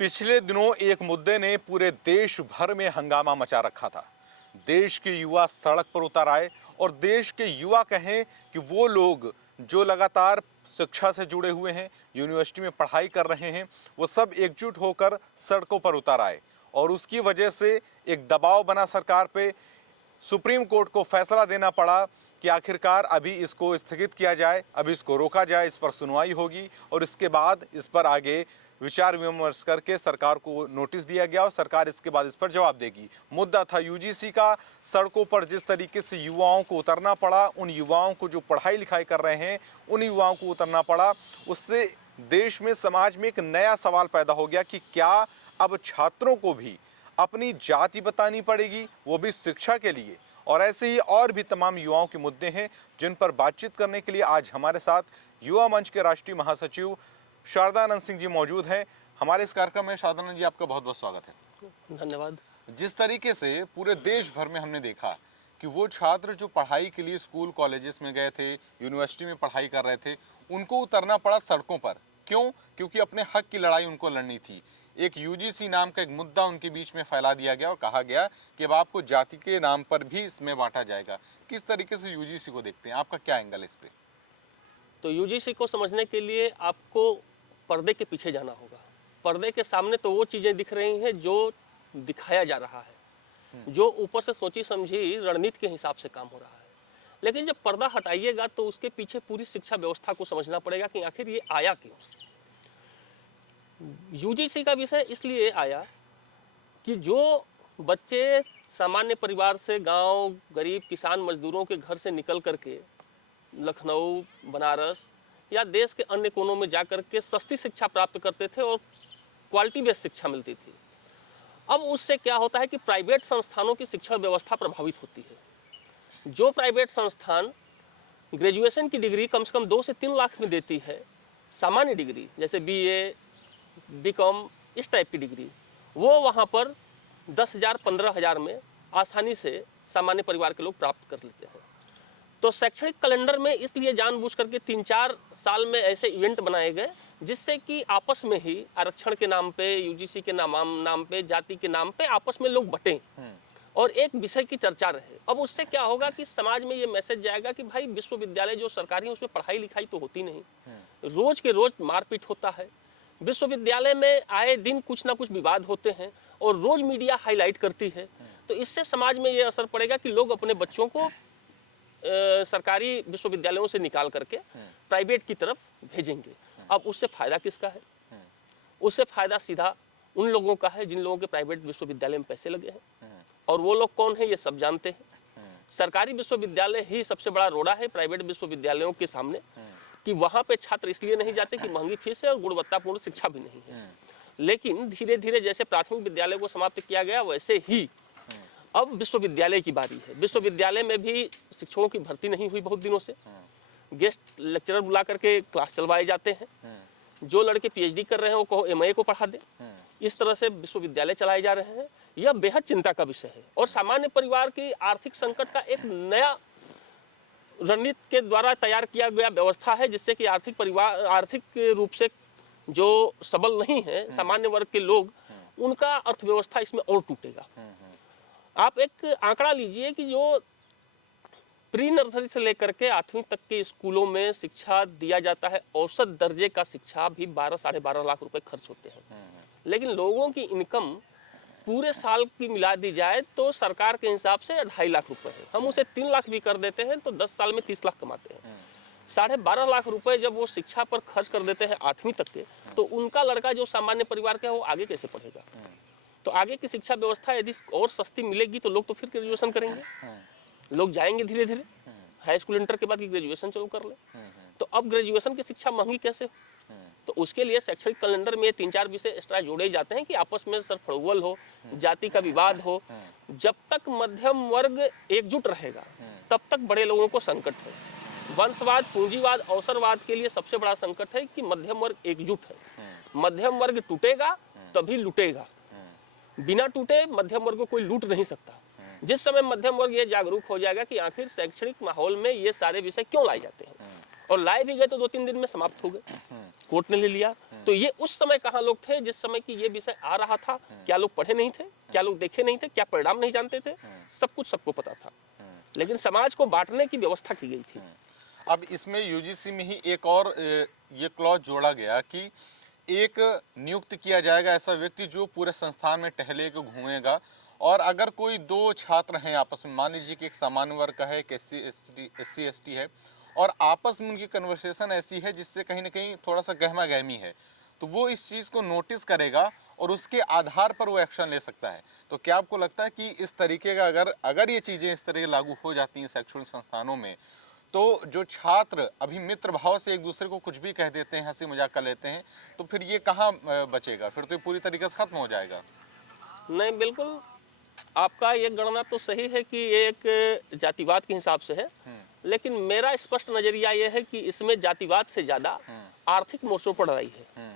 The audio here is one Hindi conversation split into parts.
पिछले दिनों एक मुद्दे ने पूरे देश भर में हंगामा मचा रखा था। देश के युवा सड़क पर उतर आए और देश के युवा कहें कि वो लोग जो लगातार शिक्षा से जुड़े हुए हैं, यूनिवर्सिटी में पढ़ाई कर रहे हैं, वो सब एकजुट होकर सड़कों पर उतर आए और उसकी वजह से एक दबाव बना सरकार पे। सुप्रीम कोर्ट को फैसला देना पड़ा कि आखिरकार अभी इसको स्थगित किया जाए, अभी इसको रोका जाए, इस पर सुनवाई होगी और इसके बाद इस पर आगे विचार विमर्श करके सरकार को नोटिस दिया गया और सरकार इसके बाद इस पर जवाब देगी। मुद्दा था यूजीसी का। सड़कों पर जिस तरीके से युवाओं को उतरना पड़ा, उन युवाओं को जो पढ़ाई लिखाई कर रहे हैं उन युवाओं को उतरना पड़ा, उससे देश में, समाज में एक नया सवाल पैदा हो गया कि क्या अब छात्रों को भी अपनी जाति बतानी पड़ेगी, वो भी शिक्षा के लिए। और ऐसे ही और भी तमाम युवाओं के मुद्दे हैं जिन पर बातचीत करने के लिए आज हमारे साथ युवा मंच के राष्ट्रीय महासचिव शारदानंद सिंह जी मौजूद हैं हमारे इस कार्यक्रम में। शारदानंद जी, आपका बहुत बहुत स्वागत है। धन्यवाद। जिस तरीके से पूरे देश भर में हमने देखा कि वो छात्र जो पढ़ाई के लिए स्कूल कॉलेजेस में गए थे, यूनिवर्सिटी में पढ़ाई कर रहे थे, उनको उतरना पड़ा सड़कों पर। क्यों? क्योंकि अपने हक की लड़ाई उनको लड़नी थी। एक यूजीसी नाम का एक मुद्दा उनके बीच में फैला दिया गया और कहा गया कि अब आपको जाति के नाम पर भी इसमें बांटा जाएगा। किस तरीके से यूजीसी को देखते हैं, आपका क्या एंगल है इस पे? तो यूजीसी को समझने के लिए आपको पर्दे के पीछे जाना होगा। पर्दे के सामने तो वो चीज़ें दिख रही हैं जो दिखाया जा रहा है, जो ऊपर से सोची समझी रणनीति के हिसाब से काम हो रहा है। लेकिन जब पर्दा हटाइएगा तो उसके पीछे पूरी शिक्षा व्यवस्था को समझना पड़ेगा कि आखिर ये आया क्यों। यूजीसी का विषय इसलिए आया कि जो बच्चे सामान्य परिवार से, गांव, गरीब किसान मजदूरों के घर से निकल करके लखनऊ, बनारस या देश के अन्य कोनों में जाकर के सस्ती शिक्षा प्राप्त करते थे और क्वालिटी बेस्ड शिक्षा मिलती थी, अब उससे क्या होता है कि प्राइवेट संस्थानों की शिक्षा व्यवस्था प्रभावित होती है। जो प्राइवेट संस्थान ग्रेजुएशन की डिग्री कम से कम 2 से 3 लाख में देती है, सामान्य डिग्री जैसे बीए, बीकॉम, इस टाइप की डिग्री, वो वहाँ पर 10,000, 15,000 में आसानी से सामान्य परिवार के लोग प्राप्त कर लेते हैं। तो शैक्षणिक कैलेंडर में इसलिए जानबूझ करके 3-4 साल में ऐसे इवेंट बनाए गए जिससे कि आपस में ही आरक्षण के नाम पे, यूजीसी के नाम पे, जाति के नाम पे आपस में लोग बटें और एक विषय की चर्चा रहे। अब उससे क्या होगा कि समाज में ये मैसेज जाएगा कि भाई विश्वविद्यालय जो सरकारी है उसमें पढ़ाई लिखाई तो होती नहीं, रोज के रोज मारपीट होता है, विश्वविद्यालय में आए दिन कुछ ना कुछ विवाद होते हैं और रोज मीडिया हाईलाइट करती है। तो इससे समाज में ये असर पड़ेगा कि लोग अपने बच्चों को सरकारी विश्वविद्यालयों से निकाल करके प्राइवेट की तरफ भेजेंगे। अब उससे फायदा किसका है? उससे फायदा सीधा उन लोगों का है जिन लोगों के प्राइवेट विश्वविद्यालय में पैसे लगे हैं। और वो लोग कौन है ये सब जानते हैं। सरकारी विश्वविद्यालय ही सबसे बड़ा रोड़ा है प्राइवेट विश्वविद्यालयों के सामने, कि वहाँ पे छात्र इसलिए नहीं जाते कि महंगी फीस है और गुणवत्तापूर्ण शिक्षा भी नहीं है। लेकिन धीरे धीरे जैसे प्राथमिक विद्यालय को समाप्त किया गया वैसे ही अब विश्वविद्यालय की बारी है। विश्वविद्यालय में भी शिक्षकों की भर्ती नहीं हुई बहुत दिनों से, गेस्ट लेक्चरर बुला करके क्लास चलवाए जाते हैं। जो लड़के पीएचडी कर रहे हैं वो कहो एमए को पढ़ा दे, इस तरह से विश्वविद्यालय चलाए जा रहे हैं। यह बेहद चिंता का विषय है और सामान्य परिवार की आर्थिक संकट का एक नया रणनीति के द्वारा तैयार किया गया व्यवस्था है, जिससे कि आर्थिक रूप से जो सबल नहीं है सामान्य वर्ग के लोग, उनका अर्थव्यवस्था इसमें और टूटेगा। आप एक आंकड़ा लीजिए कि जो प्री नर्सरी से लेकर के 8वीं तक के स्कूलों में शिक्षा दिया जाता है, औसत दर्जे का शिक्षा भी 12 साढ़े 12 लाख रुपए खर्च होते हैं। लेकिन लोगों की इनकम पूरे साल की मिला दी जाए तो सरकार के हिसाब से 2.5 लाख रुपए है। हम उसे 3 लाख भी कर देते हैं तो 10 साल में 30 लाख कमाते हैं। साढ़े 12 लाख रुपए जब वो शिक्षा पर खर्च कर देते हैं 8वीं तक के, तो उनका लड़का जो सामान्य परिवार का है वो आगे कैसे पढ़ेगा? तो आगे की शिक्षा व्यवस्था यदि और सस्ती मिलेगी तो लोग तो फिर ग्रेजुएशन करेंगे, लोग जाएंगे धीरे धीरे हाई स्कूल इंटर के बाद की ग्रेजुएशन चालू कर ले। तो अब ग्रेजुएशन की शिक्षा महंगी कैसे? तो उसके लिए शैक्षणिक कैलेंडर में 3-4 विषय एक्स्ट्रा जोड़े जाते हैं कि आपस में सरफड़ुअल हो, जाति का विवाद हो। जब तक मध्यम वर्ग एकजुट रहेगा तब तक बड़े लोगों को संकट है। वंशवाद, पूंजीवाद, अवसरवाद के लिए सबसे बड़ा संकट है कि मध्यम वर्ग एकजुट है। मध्यम वर्ग टूटेगा तभी लूटेगा, बिना टूटे मध्यम वर्ग को कोई लूट नहीं सकता। जिस समय मध्यम वर्ग ये जागरूक हो जाएगा कि आखिर शैक्षणिक माहौल में ये सारे विषय क्यों लाए जाते हैं, और लाए भी गए तो 2-3 दिन में समाप्त हो गए, कोर्ट ने ले लिया, तो ये उस समय कहाँ लोग थे जिस समय की ये विषय आ रहा था? क्या लोग पढ़े नहीं थे? क्या लोग देखे नहीं थे? क्या परिणाम नहीं जानते थे? सब कुछ सबको पता था, लेकिन समाज को बांटने की व्यवस्था की गई थी। अब इसमें यूजीसी में ही एक और ये क्लॉज जोड़ा गया कि एक नियुक्त किया जाएगा ऐसा व्यक्ति जो पूरे संस्थान में टहले के घूमेगा, और अगर कोई दो छात्र हैं आपस में, मान लीजिए कि एक सामान्य वर्ग का है, एक एससी एसटी है, और आपस में उनकी कन्वर्सेशन ऐसी है जिससे कहीं ना कहीं थोड़ा सा गहमा गहमी है, तो वो इस चीज़ को नोटिस करेगा और उसके आधार पर वो एक्शन ले सकता है। तो क्या आपको लगता है कि इस तरीके का अगर ये चीज़ें इस तरह लागू हो जाती हैं शैक्षणिक संस्थानों में, तो जो छात्र अभी मित्र भाव से एक दूसरे को कुछ भी कह देते हैं, हंसी मजाक कर लेते हैं, तो फिर ये कहाँ बचेगा? फिर तो ये पूरी तरीके से खत्म हो जाएगा। नहीं, बिल्कुल आपका ये गणना तो सही है कि ये एक जातिवाद के हिसाब से है, लेकिन मेरा स्पष्ट नजरिया ये है कि इसमें जातिवाद से ज्यादा आर्थिक मोर्चों पर लड़ाई है।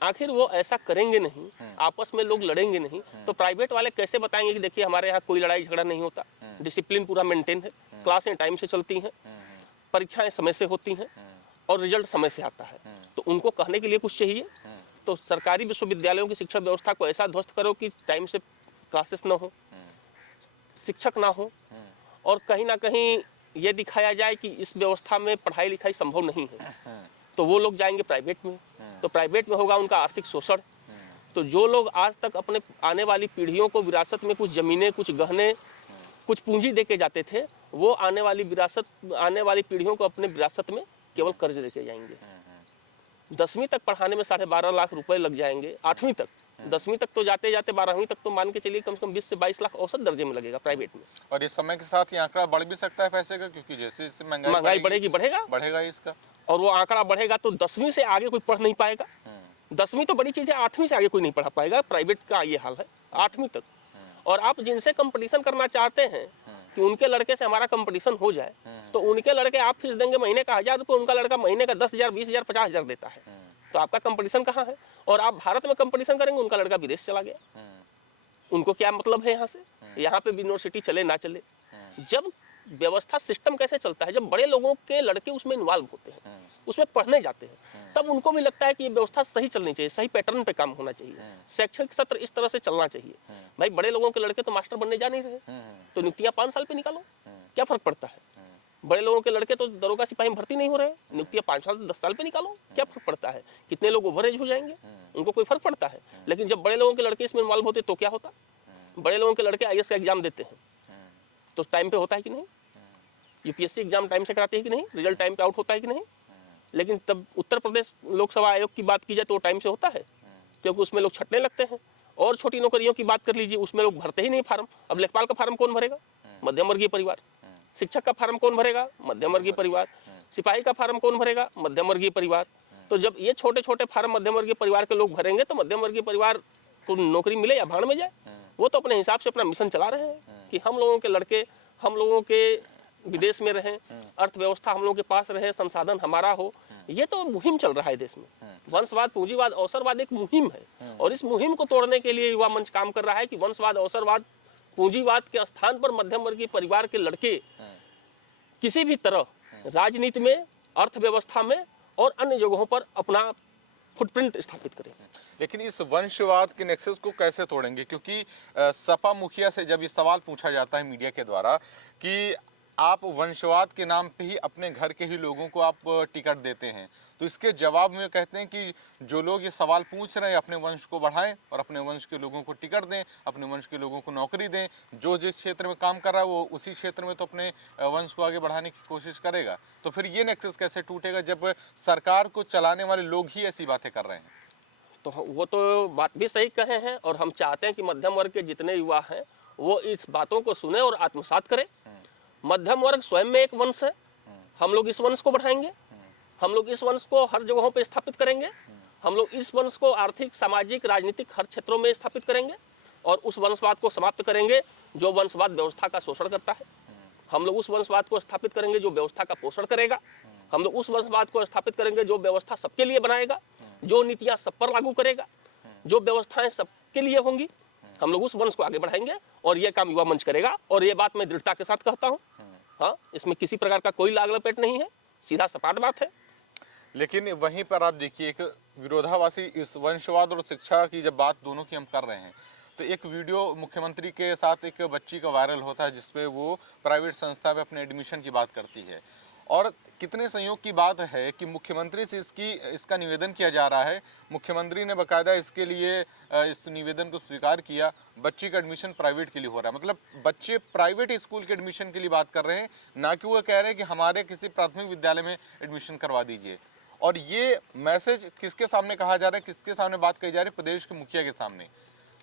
आखिर वो ऐसा करेंगे नहीं, आपस में लोग लड़ेंगे नहीं, तो प्राइवेट वाले कैसे बताएंगे कि देखिए हमारे यहाँ कोई लड़ाई झगड़ा नहीं होता, डिसिप्लिन पूरा मेंटेन है, क्लासें टाइम से चलती हैं, परीक्षाएं समय से होती हैं और रिजल्ट समय से आता है। तो उनको कहने के लिए कुछ चाहिए। तो सरकारी विश्वविद्यालयों की शिक्षा व्यवस्था को ऐसा ध्वस्त करो कि टाइम से क्लासेस ना हो, शिक्षक ना हो, और कहीं ना कहीं ये दिखाया जाए कि इस व्यवस्था में पढ़ाई लिखाई संभव नहीं है, तो वो लोग जाएंगे प्राइवेट में, तो प्राइवेट में होगा उनका आर्थिक शोषण। तो जो लोग आज तक अपने आने वाली पीढ़ियों को विरासत में कुछ जमीनें, कुछ गहने, कुछ पूंजी दे के जाते थे, वो आने वाली पीढ़ियों को अपने विरासत में केवल कर्ज देके जाएंगे। 10वीं तक पढ़ाने में 12.5 लाख रुपए लग जाएंगे, 8वीं तक, 10वीं तक तो जाते जाते 12वीं तक तो मान के चलिए कम से कम 20 से 22 लाख औसत दर्जे में लगेगा प्राइवेट में। और इस समय के साथ ये आंकड़ा बढ़ भी सकता है पैसे का, क्योंकि जैसे जैसे महंगाई बढ़ेगी, बढ़ेगा इसका, और वो आंकड़ा बढ़ेगा तो 10वीं से आगे कोई पढ़ नहीं पाएगा। 10वीं तो बड़ी चीज है, 8वीं से आगे कोई नहीं पढ़ा पाएगा। प्राइवेट का ये हाल है 8वीं तक। और आप जिनसे कंपटीशन करना चाहते हैं कि उनके लड़के से हमारा कंपटीशन हो जाए, तो उनके लड़के आप फीस देंगे महीने का 1000 रुपये, उनका लड़का महीने का 10,000, 20,000, 50,000 देता है, तो आपका कंपटीशन कहाँ है? और आप भारत में कंपटीशन करेंगे, उनका लड़का विदेश चला गया, उनको क्या मतलब है यहाँ से? यहाँ पे यूनिवर्सिटी चले ना चले। जब व्यवस्था सिस्टम कैसे चलता है, जब बड़े लोगों के लड़के उसमें इन्वॉल्व होते हैं, उसमें पढ़ने जाते हैं, तब उनको भी लगता है कि ये व्यवस्था सही चलनी चाहिए, सही पैटर्न पे काम होना चाहिए, शैक्षणिक सत्र इस तरह से चलना चाहिए। भाई बड़े लोगों के लड़के तो मास्टर बनने जा नहीं रहे, तो नियुक्तियां 5 साल पे निकालो, क्या फर्क पड़ता है? बड़े लोगों के लड़के तो दरोगा सिपाही में भर्ती नहीं हो रहे, नियुक्तियां 5 साल 10 साल पे निकालो, क्या फर्क पड़ता है? कितने लोग ओवरेज हो जाएंगे, उनको कोई फर्क पड़ता है? लेकिन जब बड़े लोगों के लड़के इसमें इन्वॉल्व होते तो क्या होता? बड़े लोगों के लड़के आईएएस का एग्जाम देते हैं तो टाइम पे होता है कि नहीं? यूपीएससी एग्जाम टाइम से कराते हैं कि नहीं? रिजल्ट टाइम पे आउट होता है कि नहीं? लेकिन तब उत्तर प्रदेश लोकसभा आयोग की बात की जाए तो टाइम से होता है, क्योंकि उसमें लोग छटने लगते हैं। और छोटी नौकरियों की बात कर लीजिए, उसमें लोग भरते ही नहीं फार्म। अब लेखपाल का फार्म कौन भरेगा? मध्यम वर्गीय परिवार। शिक्षक का फार्म कौन भरेगा? मध्यम वर्गीय परिवार। सिपाही का फार्म कौन भरेगा? मध्यम वर्गीय परिवार। तो जब ये छोटे छोटे फार्म मध्यम वर्गीय परिवार के लोग भरेंगे तो मध्यम वर्गीय परिवार को नौकरी मिले या भाड़ में जाए, वो तो अपने हिसाब से अपना मिशन चला रहे हैं कि हम लोगों के लड़के, हम लोगों के विदेश में रहें, अर्थव्यवस्था हम लोगों के पास रहे, संसाधन हमारा हो। ये तो मुहिम चल रहा है देश में। वंशवाद, पूंजीवाद, अवसरवाद एक मुहिम है, और इस मुहिम को तोड़ने के लिए युवा मंच काम कर रहा है कि वंशवाद, अवसरवाद, पूंजीवाद के स्थान पर मध्यम वर्गीय परिवार के लड़के किसी भी तरह राजनीति में, अर्थव्यवस्था में और अन्य जगहों पर अपना फुटप्रिंट स्थापित करें। लेकिन इस वंशवाद के नेक्सस को कैसे तोड़ेंगे? क्योंकि सपा मुखिया से जब ये सवाल पूछा जाता है मीडिया के द्वारा कि आप वंशवाद के नाम पे ही अपने घर के ही लोगों को आप टिकट देते हैं, तो इसके जवाब में कहते हैं कि जो लोग ये सवाल पूछ रहे हैं अपने वंश को बढ़ाएं और अपने वंश के लोगों को टिकट दें, अपने वंश के लोगों को नौकरी दें। जो जिस क्षेत्र में काम कर रहा है वो उसी क्षेत्र में तो अपने वंश को आगे बढ़ाने की कोशिश करेगा। तो फिर ये नेक्सस कैसे टूटेगा जब सरकार को चलाने वाले लोग ही ऐसी बातें कर रहे हैं? तो वो तो बात भी सही कहे हैं, और हम चाहते हैं कि मध्यम वर्ग के जितने युवा हैं वो इस बातों को सुने और आत्मसात करें। मध्यम वर्ग स्वयं में एक वंश है, हम लोग इस वंश को बढ़ाएंगे, हम लोग इस वंश को हर जगहों पे स्थापित करेंगे, हम लोग इस वंश को आर्थिक, सामाजिक, राजनीतिक हर क्षेत्रों में स्थापित करेंगे, और उस वंशवाद को समाप्त करेंगे जो वंशवाद व्यवस्था का शोषण करता है। हम लोग उस वंशवाद को स्थापित करेंगे जो व्यवस्था का पोषण करेगा। हम लोग उस वंशवाद को स्थापित करेंगे जो व्यवस्था सबके लिए बनाएगा, जो नीतियां सब पर लागू करेगा, जो व्यवस्थाएं सबके लिए होंगी। हम लोग उस वंश को आगे बढ़ाएंगे, और ये काम युवा मंच करेगा। और ये बात मैं दृढ़ता के साथ कहता हूँ। हाँ, इसमें किसी प्रकार का कोई लाग लपेट नहीं है, सीधा सपाट बात है। लेकिन वहीं पर आप देखिए एक विरोधाभासी इस वंशवाद और शिक्षा की जब बात दोनों की हम कर रहे हैं, तो एक वीडियो मुख्यमंत्री के साथ एक बच्ची का वायरल होता है जिसपे वो प्राइवेट संस्था में अपने एडमिशन की बात करती है। और कितने संयोग की बात है कि मुख्यमंत्री से इसका निवेदन किया जा रहा है, मुख्यमंत्री ने बाकायदा इसके लिए इस निवेदन को स्वीकार किया, बच्ची का एडमिशन प्राइवेट के लिए हो रहा है। मतलब बच्चे प्राइवेट स्कूल के एडमिशन के लिए बात कर रहे हैं, ना कि वो कह रहे हैं कि हमारे किसी प्राथमिक विद्यालय में एडमिशन करवा दीजिए। और ये मैसेज किसके सामने कहा जा रहा है, किसके सामने बात कही जा रही है? प्रदेश के मुखिया के सामने।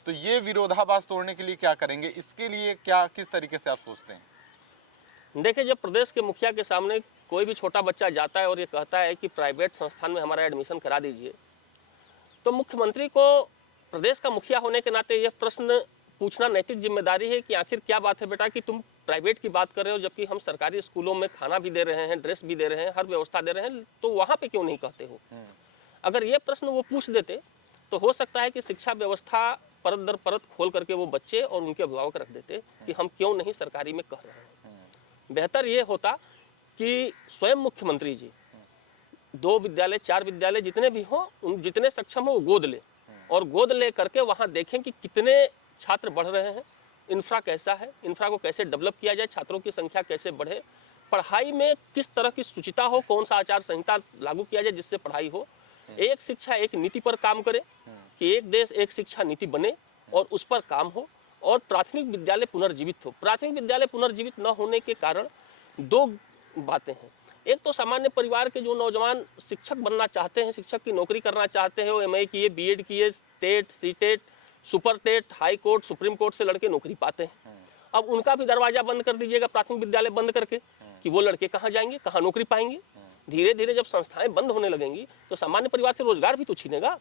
तो ये विरोधाभास तोड़ने के लिए क्या करेंगे, इसके लिए क्या किस तरीके से आप सोचते हैं? देखिए, जब प्रदेश के मुखिया के सामने कोई भी छोटा बच्चा जाता है और ये कहता है कि प्राइवेट संस्थान में हमारा एडमिशन करा दीजिए, तो मुख्यमंत्री को प्रदेश का मुखिया होने के नाते यह प्रश्न पूछना नैतिक जिम्मेदारी है कि आखिर क्या बात है बेटा कि तुम प्राइवेट की बात कर रहे हो, जबकि हम सरकारी स्कूलों में खाना भी दे रहे हैं, ड्रेस भी दे रहे हैं, हर व्यवस्था दे रहे हैं, तो वहाँ पे क्यों नहीं कहते हो? अगर ये प्रश्न वो पूछ देते तो हो सकता है कि शिक्षा व्यवस्था परत दर परत खोल करके वो बच्चे और उनके अभिभावक रख देते कि हम क्यों नहीं सरकारी में कह रहे हैं। बेहतर ये होता कि स्वयं मुख्यमंत्री जी 2 विद्यालय 4 विद्यालय जितने भी हों, उन जितने सक्षम हो वो गोद ले, और गोद ले करके वहाँ देखें कि कितने छात्र बढ़ रहे हैं, इंफ्रा कैसा है, इंफ्रा को कैसे डेवलप किया जाए, छात्रों की संख्या कैसे बढ़े, पढ़ाई में किस तरह की शुचिता हो, कौन सा आचार संहिता लागू किया जाए जिससे पढ़ाई हो, एक शिक्षा एक नीति पर काम करे कि एक देश एक शिक्षा नीति बने और उस पर काम हो, और प्राथमिक विद्यालय पुनर्जीवित हो। प्राथमिक विद्यालय पुनर्जीवित न होने के कारण 2 बातें हैं। एक तो सामान्य परिवार के जो नौजवान शिक्षक बनना चाहते हैं, शिक्षक की नौकरी करना चाहते हैं, वो एमए किए, बीएड किए, TET, CTET, super TET, high court, supreme court से लड़के नौकरी पाते हैं। अब उनका भी दरवाजा बंद कर दीजिएगा प्राथमिक विद्यालय बंद करके कि वो लड़के कहाँ जाएंगे, कहाँ नौकरी पाएंगे। धीरे धीरे जब संस्थाएं बंद होने लगेंगी तो सामान्य परिवार से रोजगार भी तो छीनेगा,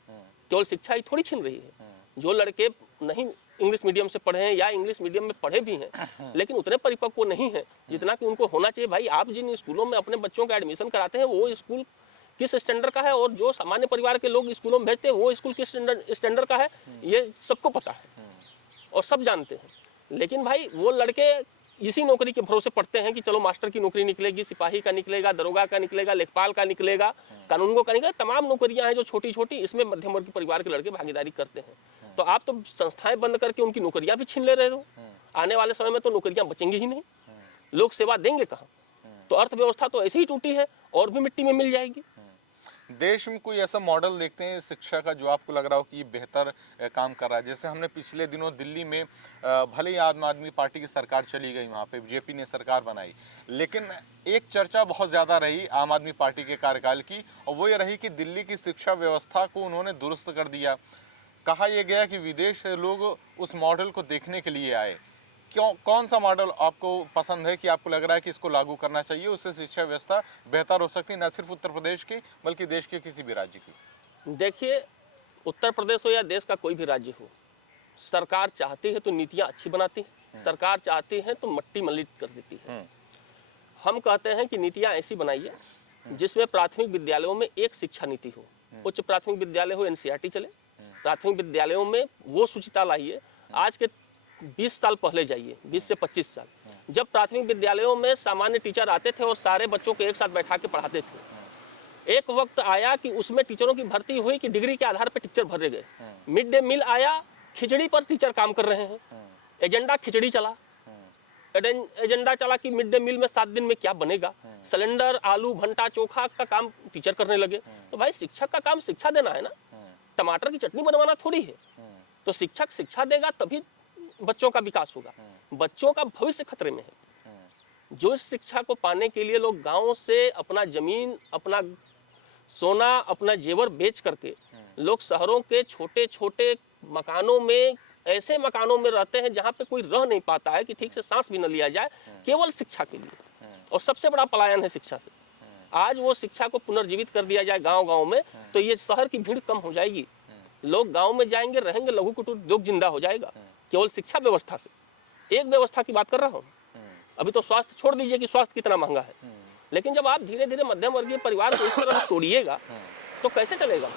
केवल शिक्षा ही थोड़ी छीन रही है। जो लड़के नहीं इंग्लिश मीडियम से पढ़े हैं या इंग्लिश मीडियम में पढ़े भी हैं लेकिन उतने परिपक्व नहीं है जितना कि उनको होना चाहिए, भाई आप जिन स्कूलों में अपने बच्चों का एडमिशन कराते हैं वो स्कूल किस स्टैंडर्ड का है, और जो सामान्य परिवार के लोग स्कूलों में भेजते हैं वो स्कूल किस स्टैंडर्ड का है, ये सबको पता है और सब जानते हैं। लेकिन भाई वो लड़के इसी नौकरी के भरोसे पढ़ते हैं कि चलो मास्टर की नौकरी निकलेगी, सिपाही का निकलेगा, दरोगा का निकलेगा, लेखपाल का निकलेगा, कानूनगो का निकलेगा, तमाम नौकरियां हैं जो छोटी छोटी, इसमें मध्यम वर्ग परिवार के लड़के भागीदारी करते हैं। तो आप तो संस्थाएं बंद करके उनकी नौकरियां भी छीन ले रहे हो। आने वाले समय में तो नौकरियां बचेंगी ही नहीं, लोग सेवा देंगे कहाँ? तो अर्थव्यवस्था तो ऐसे ही टूटी है और भी मिट्टी में मिल जाएगी। देश में कोई ऐसा मॉडल देखते हैं शिक्षा का जो आपको लग रहा हो कि ये बेहतर काम कर रहा है? जैसे हमने पिछले दिनों दिल्ली में भले ही आम आदमी पार्टी की सरकार चली गई, वहाँ पे बीजेपी ने सरकार बनाई, लेकिन एक चर्चा बहुत ज़्यादा रही आम आदमी पार्टी के कार्यकाल की, और वो ये रही कि दिल्ली की शिक्षा व्यवस्था को उन्होंने दुरुस्त कर दिया। कहा यह गया कि विदेश से लोग उस मॉडल को देखने के लिए आए। क्यों, कौन सा मॉडल आपको पसंद है कि आपको लग रहा है कि इसको लागू करना चाहिए, उससे शिक्षा व्यवस्था बेहतर हो सकती है, न सिर्फ उत्तर प्रदेश की बल्कि देश के किसी भी राज्य की? देखिए, उत्तर प्रदेश हो या देश का कोई भी राज्य हो, सरकार चाहती है तो नीतियां अच्छी बनाती है, सरकार चाहती है तो मट्टी मलिट कर देती है। हम कहते हैं कि नीतियां ऐसी बनाइए जिसमें प्राथमिक विद्यालयों में एक शिक्षा नीति हो, उच्च प्राथमिक विद्यालय हो एनसीईआरटी चले, प्राथमिक विद्यालयों में वो शुचिता लाइए। आज के 20 साल पहले जाइए, 20 से 25 साल, जब प्राथमिक विद्यालयों में सामान्य टीचर आते थे और सारे बच्चों को एक साथ बैठा के पढ़ाते थे। एक वक्त आया कि उसमें टीचरों की भर्ती हुई कि डिग्री के आधार पर टीचर भरे गए। मिड डे मील आया, खिचड़ी पर टीचर काम कर रहे हैं, एजेंडा खिचड़ी चला, एजेंडा चला कि मिड डे मील में 7 दिन में क्या बनेगा, सिलेंडर, आलू, भंटा, चोखा का काम टीचर करने लगे। तो भाई शिक्षक का काम शिक्षा देना है ना, टमाटर की चटनी बनवाना थोड़ी है। तो शिक्षक शिक्षा देगा तभी बच्चों का विकास होगा। बच्चों का भविष्य खतरे में है। जो इस शिक्षा को पाने के लिए लोग गांव से अपना जमीन, अपना सोना, अपना जेवर बेच करके लोग शहरों के छोटे छोटे मकानों में, ऐसे मकानों में रहते हैं जहां पे कोई रह नहीं पाता है कि ठीक से सांस भी न लिया जाए, केवल शिक्षा के लिए। और सबसे बड़ा पलायन है शिक्षा से। आज वो शिक्षा को पुनर्जीवित कर दिया जाए गांव गांव में, तो ये शहर की भीड़ कम हो जाएगी, लोग गांव में जाएंगे, रहेंगे, लघु कुटीर उद्योग जिंदा हो जाएगा केवल शिक्षा व्यवस्था से। एक व्यवस्था की बात कर रहा हूँ। अभी तो स्वास्थ्य छोड़ दीजिए कि स्वास्थ्य कितना महंगा है, लेकिन जब आप धीरे धीरे मध्यम वर्गीय परिवार को इस तरह तोड़िएगा तो कैसे चलेगा?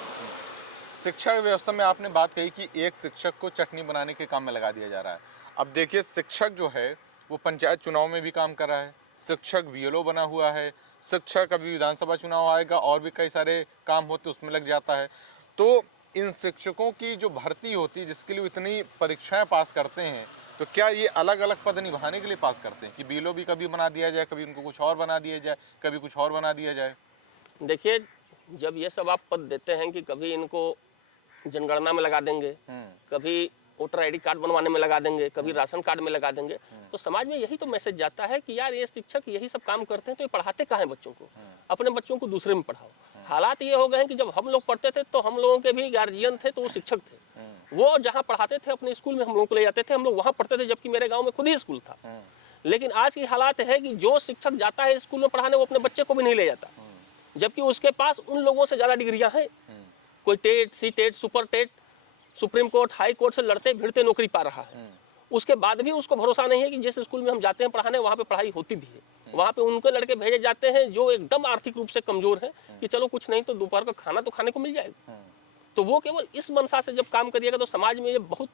शिक्षा व्यवस्था में आपने बात कही कि एक शिक्षक को चटनी बनाने के काम में लगा दिया जा रहा है। अब देखिए, शिक्षक जो है वो पंचायत चुनाव में भी काम कर रहा है, शिक्षक बीएलओ बना हुआ है, शिक्षक अभी विधानसभा चुनाव आएगा और भी कई सारे काम होते उसमें लग जाता है। तो इन शिक्षकों की जो भर्ती होती है जिसके लिए इतनी परीक्षाएं पास करते हैं, तो क्या ये अलग अलग पद निभाने के लिए पास करते हैं कि बीएलओ भी कभी बना दिया जाए, कभी उनको कुछ और बना दिया जाए, कभी कुछ और बना दिया जाए? देखिए, जब ये सब आप पद देते हैं कि कभी इनको जनगणना में लगा देंगे, कभी वोटर आईडी कार्ड बनवाने में लगा देंगे, कभी राशन कार्ड में लगा देंगे, तो समाज में यही तो मैसेज जाता है कि यार ये शिक्षक यही सब काम करते हैं तो ये पढ़ाते कहाँ हैं बच्चों को? अपने बच्चों को दूसरे में पढ़ाओ। हालात ये हो गए हैं कि जब हम लोग पढ़ते थे तो हम लोगों के भी गार्जियन थे तो वो शिक्षक थे, वो जहाँ पढ़ाते थे अपने स्कूल में हम लोगों को ले जाते थे, हम लोग वहाँ पढ़ते थे, जबकि मेरे गाँव में खुद ही स्कूल था। लेकिन आज की हालात है कि जो शिक्षक जाता है स्कूल में पढ़ाने वो अपने बच्चे को भी नहीं ले जाता, जबकि उसके पास उन लोगों से ज़्यादा डिग्रियां हैं। कोई TET, C TET, super TET, supreme court, high court से लड़ते भिड़ते नौकरी पा रहा है। उसके बाद भी उसको भरोसा नहीं है कि जिस स्कूल में हम जाते हैं पढ़ाने वहाँ पे पढ़ाई होती भी है। वहाँ पे उनके लड़के भेजे जाते हैं जो एकदम आर्थिक रूप से कमजोर हैं कि चलो कुछ नहीं तो दोपहर का खाना तो खाने को मिल जाएगा। तो वो केवल इस मंशा से जब काम करिएगा तो समाज में ये बहुत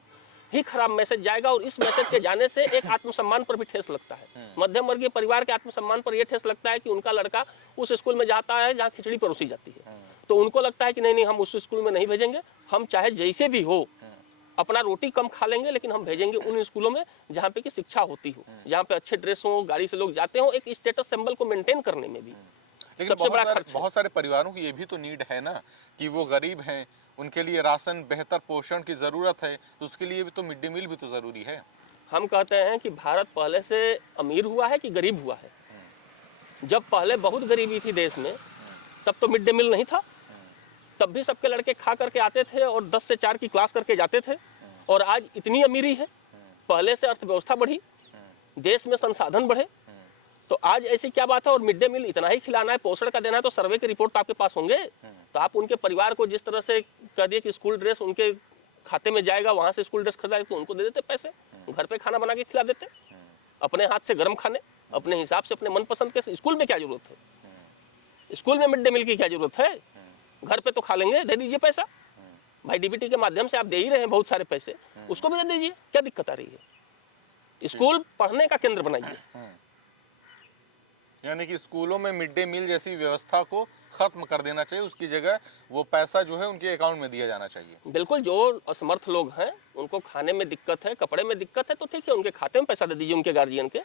ही खराब मैसेज जाएगा, और इस मैसेज के जाने से एक आत्मसम्मान पर भी ठेस लगता है। मध्यम वर्गीय परिवार के आत्मसम्मान पर यह ठेस लगता है कि उनका लड़का उस स्कूल में जाता है जहाँ खिचड़ी परोसी जाती है, तो उनको लगता है कि नहीं नहीं, हम उस स्कूल में नहीं भेजेंगे, हम चाहे जैसे भी हो अपना रोटी कम खा लेंगे लेकिन हम भेजेंगे उन स्कूलों में जहाँ पे की शिक्षा होती हो, जहाँ पे अच्छे ड्रेस हो, गाड़ी से लोग जाते हो। एक स्टेटस सिंबल को मेंटेन करने में भी लेकिन सबसे बड़ा खर्च है। बहुत सारे परिवारों की ये भी तो नीड है ना कि वो गरीब हैं, उनके लिए राशन, बेहतर पोषण की जरूरत है, तो उसके लिए भी तो मिड डे मील भी तो जरूरी है। हम कहते हैं कि भारत पहले से अमीर हुआ है कि गरीब हुआ है? जब पहले बहुत गरीबी थी देश में तब तो मिड डे मील नहीं था, तब भी सबके लड़के खा करके आते थे और 10 से 4 की क्लास करके जाते थे। और आज इतनी अमीरी है, पहले से अर्थव्यवस्था बढ़ी, देश में संसाधन बढ़े, तो आज ऐसी क्या बात है? और मिड डे मील इतना ही खिलाना है, पोषण का देना है, तो सर्वे के रिपोर्ट तो आपके पास होंगे। तो आप उनके परिवार को जिस तरह से कह दिए कि स्कूल ड्रेस उनके खाते में जाएगा, वहां से स्कूल ड्रेस खरीदा तो उनको दे देते पैसे, घर पे खाना बना के खिला देते, अपने हाथ से गर्म खाने, अपने हिसाब से, अपने मनपसंद के। स्कूल में क्या जरूरत है? स्कूल में मिड डे मील की क्या जरूरत है? घर पे तो खा लेंगे, दे दीजिए पैसा भाई, डीबीटी के माध्यम से आप दे ही रहे हैं बहुत सारे पैसे, उसको भी दे दीजिए, क्या दिक्कत आ रही है? स्कूल पढ़ने का केंद्र बनाइए। यानी कि स्कूलों में मिड डे मील जैसी व्यवस्था को खत्म कर देना चाहिए, उसकी जगह वो पैसा जो है उनके अकाउंट में दिया जाना चाहिए। बिल्कुल, जो असमर्थ लोग हैं, उनको खाने में दिक्कत है, कपड़े में दिक्कत है, तो ठीक है, उनके खाते में पैसा दे दीजिए, उनके गार्जियन के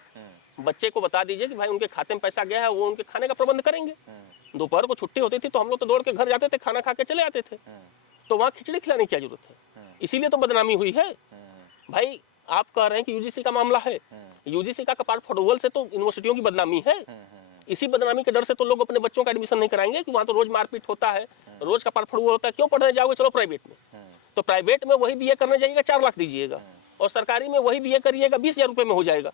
बच्चे को बता दीजिए कि भाई उनके खाते में पैसा गया है, वो उनके खाने का प्रबंध करेंगे। दोपहर को छुट्टी होती थी तो हम लोग तो दौड़ के घर जाते थे, खाना खा के चले आते थे, तो वहाँ खिचड़ी खिलाने की क्या जरूरत है? इसीलिए तो बदनामी हुई है भाई। आप कह रहे हैं कि यूजीसी का मामला है, यूजीसी का कपाट फटोवल से तो यूनिवर्सिटियों की बदनामी है। इसी बदनामी के डर से तो लोग अपने बच्चों का एडमिशन नहीं कराएंगे कि वहाँ तो रोज मारपीट होता है, रोज कपाट फटोवल होता है, क्यों पढ़ने जाओगे? चलो प्राइवेट में। तो प्राइवेट में वही बीए करने जाइएगा 4 लाख दीजिएगा, और सरकारी में वही बीए करिएगा 20,000 रुपए में हो जाएगा,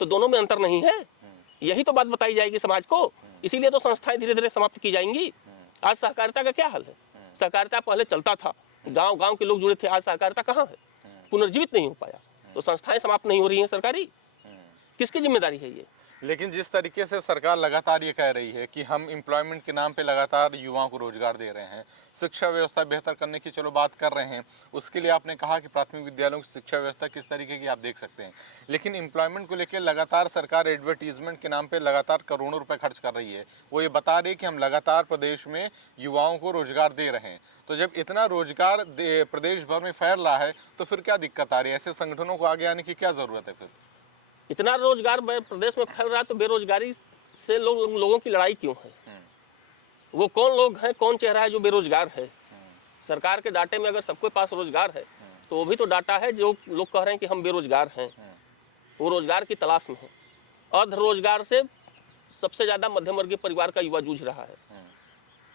तो दोनों में अंतर नहीं है। यही तो बात बताई जाएगी समाज को, इसीलिए तो संस्थाएं धीरे धीरे समाप्त की जाएंगी। आज सहकारिता का क्या हाल है? सहकारिता पहले चलता था, गांव गांव के लोग जुड़े थे, आज सहकारिता कहाँ है? पुनर्जीवित नहीं हो पाया, तो संस्थाएं समाप्त नहीं हो रही हैं सरकारी। किसकी जिम्मेदारी है ये? लेकिन जिस तरीके से सरकार लगातार ये कह रही है कि हम एम्प्लॉयमेंट के नाम पे लगातार युवाओं को रोजगार दे रहे हैं, शिक्षा व्यवस्था बेहतर करने की चलो बात कर रहे हैं, उसके लिए आपने कहा कि प्राथमिक विद्यालयों की शिक्षा व्यवस्था किस तरीके की आप देख सकते हैं, लेकिन एम्प्लॉयमेंट को लेकर लगातार सरकार एडवर्टीजमेंट के नाम पे लगातार करोड़ों रुपए खर्च कर रही है। वो ये बता रही है कि हम लगातार प्रदेश में युवाओं को रोजगार दे रहे हैं। तो जब इतना रोजगार प्रदेश भर में फैल रहा है तो फिर क्या दिक्कत आ रही है? ऐसे संगठनों को आगे आने की क्या जरूरत है? फिर इतना रोजगार प्रदेश में फैल रहा है तो बेरोजगारी से लोगों की लड़ाई क्यों है? वो कौन लोग हैं, कौन चेहरा है जो बेरोजगार है? सरकार के डाटे में अगर सबके पास रोजगार है तो वो भी तो डाटा है जो लोग कह रहे हैं कि हम बेरोजगार हैं, वो रोजगार की तलाश में है। अर्ध रोजगार से सबसे ज्यादा मध्यम वर्गीय परिवार का युवा जूझ रहा है।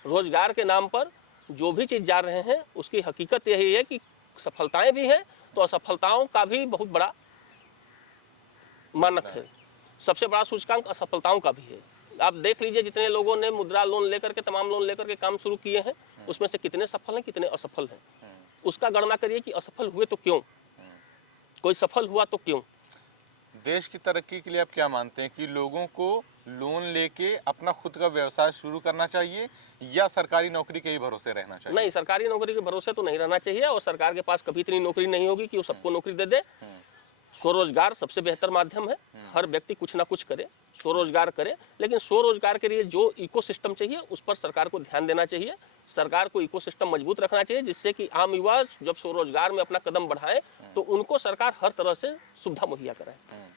रोजगार के नाम पर जो भी चीज जा रहे हैं उसकी हकीकत यही है कि सफलताएं भी हैं तो असफलताओं का भी बहुत बड़ा मानक है। सबसे बड़ा सूचकांक असफलताओं का भी है। आप देख लीजिए जितने लोगों ने मुद्रा लोन लेकर के, तमाम लोन लेकर के काम शुरू किए हैं, उसमें से कितने सफल हैं, कितने असफल हैं, उसका गणना करिए कि असफल हुए तो क्यों, कोई सफल हुआ तो क्यों। देश की तरक्की के लिए आप क्या मानते हैं कि लोगों को लोन लेके अपना खुद का व्यवसाय शुरू करना चाहिए या सरकारी नौकरी के ही भरोसे रहना चाहिए? नहीं, सरकारी नौकरी के भरोसे तो नहीं रहना चाहिए, और सरकार के पास कभी इतनी नौकरी नहीं होगी कि वो सबको नौकरी दे दे। स्वरोजगार सबसे बेहतर माध्यम है, हर व्यक्ति कुछ ना कुछ करे, स्वरोजगार करे, लेकिन स्वरोजगार के लिए जो इकोसिस्टम चाहिए उस पर सरकार को ध्यान देना चाहिए। सरकार को इकोसिस्टम मजबूत रखना चाहिए, जिससे कि आम युवा जब स्वरोजगार में अपना कदम बढ़ाए तो उनको सरकार हर तरह से सुविधा मुहैया कराए।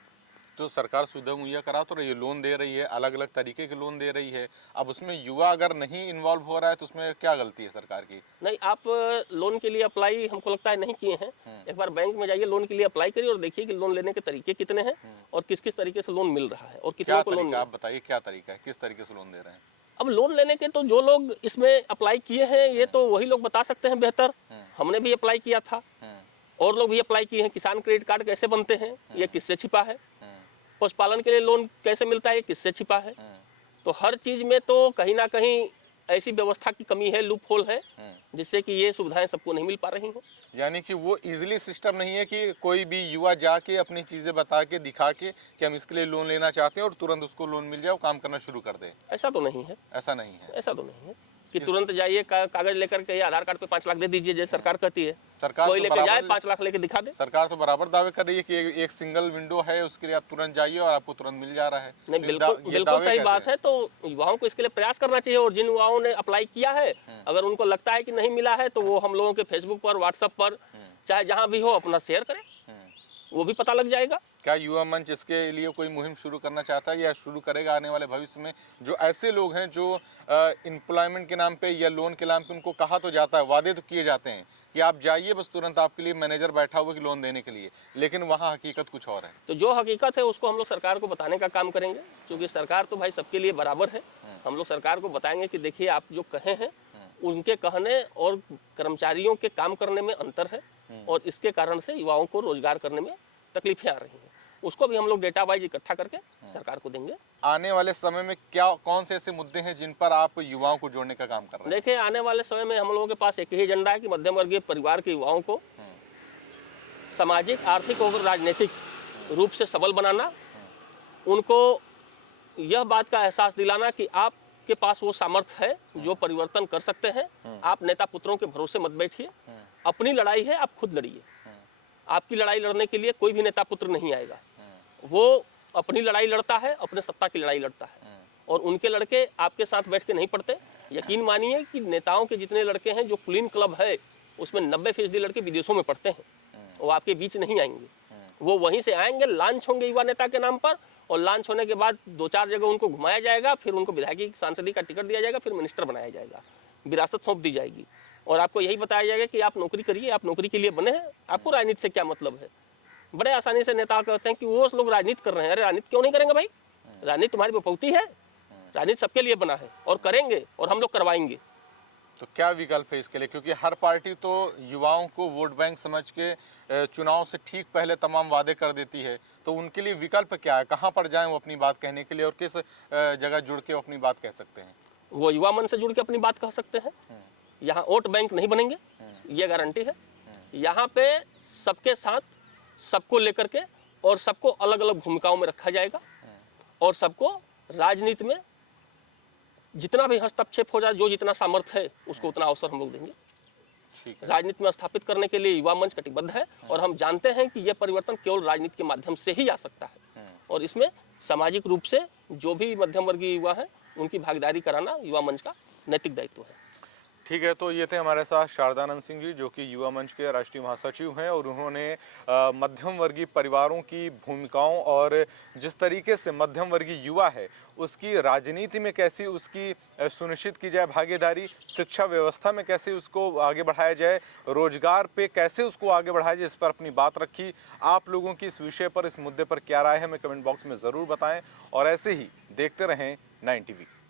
तो सरकार सुविधा मुहैया करा तो रही है, लोन दे रही है, अलग अलग तरीके के लोन दे रही है। अब उसमें युवा अगर नहीं इन्वॉल्व हो रहा है तो उसमें क्या गलती है सरकार की? नहीं, आप लोन के लिए अप्लाई हमको लगता है नहीं किए हैं। एक बार बैंक में जाइए, लोन के लिए अप्लाई करिए और देखिए कि लोन लेने के तरीके कितने हैं और किस किस तरीके से लोन मिल रहा है और क्या कितनों को लोन तरीका, आप बताइए क्या तरीका है, किस तरीके से लोन दे रहे हैं? अब लोन लेने के तो जो लोग इसमें अप्लाई किए हैं ये तो वही लोग बता सकते हैं बेहतर। हमने भी अप्लाई किया था और लोग भी अप्लाई किए हैं। किसान क्रेडिट कार्ड कैसे बनते हैं ये किससे छिपा है, पशुपालन के लिए लोन कैसे मिलता है ये किससे छिपा है। तो हर चीज में तो कहीं ना कहीं ऐसी व्यवस्था की कमी है, लूप होल है, जिससे कि ये सुविधाएं सबको नहीं मिल पा रही हैं। यानी कि वो इजीली सिस्टम नहीं है कि कोई भी युवा जाके अपनी चीजें बता के दिखा के कि हम इसके लिए लोन लेना चाहते हैं और तुरंत उसको लोन मिल जाए, वो काम करना शुरू कर दे। ऐसा तो नहीं है, ऐसा नहीं है। ऐसा तो नहीं है कि तुरंत जाइए कागज लेकर के आधार कार्ड पे 5 लाख दे दीजिए जैसे सरकार कहती है। सरकार कोई तो लेकर बराबर जाए 5 लाख लेके दिखा दे। सरकार तो बराबर दावे कर रही है कि एक सिंगल विंडो है, उसके लिए आप तुरंत जाइए और आपको तुरंत मिल जा रहा है। नहीं, ये बिल्कुल ये बिल्कुल दावे सही कैसे बात है। तो युवाओं को इसके लिए प्रयास करना चाहिए और जिन युवाओं ने अप्लाई किया है अगर उनको लगता है कि नहीं मिला है तो वो हम लोगों के फेसबुक पर, व्हाट्सएप पर, चाहे जहां भी हो अपना शेयर करें, वो भी पता लग जाएगा। क्या युवा मंच इसके लिए कोई मुहिम शुरू करना चाहता है या शुरू करेगा आने वाले भविष्य में? जो ऐसे लोग हैं जो एम्प्लॉयमेंट के नाम पे या लोन के नाम पे उनको कहा तो जाता है, वादे तो किए जाते हैं कि आप जाइए बस तुरंत आपके लिए मैनेजर बैठा हुआ है कि लोन देने के लिए, लेकिन वहाँ हकीकत कुछ और है। तो जो हकीकत है उसको हम लोग सरकार को बताने का काम करेंगे, क्योंकि सरकार तो भाई सबके लिए बराबर है। हम लोग सरकार को बताएंगे कि देखिए आप जो कहे हैं उनके कहने और कर्मचारियों के काम करने में अंतर है और इसके कारण से युवाओं को रोजगार करने में तकलीफें आ रही हैं। उसको भी हम लोग डेटा वाइज इकट्ठा करके सरकार को देंगे। आने वाले समय में क्या कौन से ऐसे मुद्दे हैं जिन पर आप युवाओं को जोड़ने का काम कर रहे हैं? देखिए, आने वाले समय में हम लोगों के पास एक ही एजेंडा है कि मध्यम वर्गीय परिवार के युवाओं को सामाजिक, आर्थिक और राजनीतिक रूप से सबल बनाना, उनको यह बात का एहसास दिलाना कि आपके पास वो सामर्थ्य है जो परिवर्तन कर सकते हैं। आप नेता पुत्रों के भरोसे मत बैठिए, अपनी लड़ाई है आप खुद लड़िए। आपकी लड़ाई लड़ने के लिए कोई भी नेता पुत्र नहीं आएगा, वो अपनी लड़ाई लड़ता है, अपने सत्ता की लड़ाई लड़ता है और उनके लड़के आपके साथ बैठ के नहीं पड़ते। यकीन मानिए कि नेताओं के जितने लड़के हैं, जो क्लीन क्लब है उसमें 90% लड़के विदेशों में पढ़ते हैं, वो आपके बीच नहीं आएंगे। वो वहीं से आएंगे, लॉन्च होंगे युवा नेता के नाम पर और लॉन्च होने के बाद 2-4 जगह उनको घुमाया जाएगा, फिर उनको विधायकी सांसदी का टिकट दिया जाएगा, फिर मिनिस्टर बनाया जाएगा, विरासत सौंप दी जाएगी और आपको यही बताया जाएगा कि आप नौकरी करिए, आप नौकरी के लिए बने हैं, आपको राजनीति से क्या मतलब है। बड़े आसानी से नेता कहते हैं कि वो लोग राजनीति कर रहे हैं। अरे राजनीति क्यों नहीं करेंगे भाई? राजनीति तुम्हारी बपौती है, राजनीति सबके लिए बना है और करेंगे और हम लोग करवाएंगे। तो क्या विकल्प है इसके लिए? क्योंकि हर पार्टी तो युवाओं को वोट बैंक समझ के चुनाव से ठीक पहले तमाम वादे कर देती है, तो उनके लिए विकल्प क्या है? कहाँ पर जाएं वो अपनी बात कहने के लिए और किस जगह जुड़ के अपनी बात कह सकते हैं? वो युवा मन से जुड़ के अपनी बात कह सकते हैं। यहाँ वोट बैंक नहीं बनेंगे, ये गारंटी है। यहाँ पे सबके साथ, सबको लेकर के और सबको अलग अलग भूमिकाओं में रखा जाएगा और सबको राजनीति में जितना भी हस्तक्षेप हो जाए, जो जितना सामर्थ्य है उसको उतना अवसर हम लोग देंगे। ठीक है। राजनीति में स्थापित करने के लिए युवा मंच कटिबद्ध है और हम जानते हैं कि यह परिवर्तन केवल राजनीति के माध्यम से ही आ सकता है और इसमें सामाजिक रूप से जो भी मध्यम वर्गीय युवा है उनकी भागीदारी कराना युवा मंच का नैतिक दायित्व है। ठीक है, तो ये थे हमारे साथ शारदानंद सिंह जी, जो कि युवा मंच के राष्ट्रीय महासचिव हैं और उन्होंने मध्यम वर्गीय परिवारों की भूमिकाओं और जिस तरीके से मध्यम वर्गीय युवा है उसकी राजनीति में कैसी उसकी सुनिश्चित की जाए भागीदारी, शिक्षा व्यवस्था में कैसे उसको आगे बढ़ाया जाए, रोजगार पे कैसे उसको आगे बढ़ाया जाए, इस पर अपनी बात रखी। आप लोगों की इस विषय पर, इस मुद्दे पर क्या राय है, हमें कमेंट बॉक्स में ज़रूर बताएं और ऐसे ही देखते रहें 9 टीवी।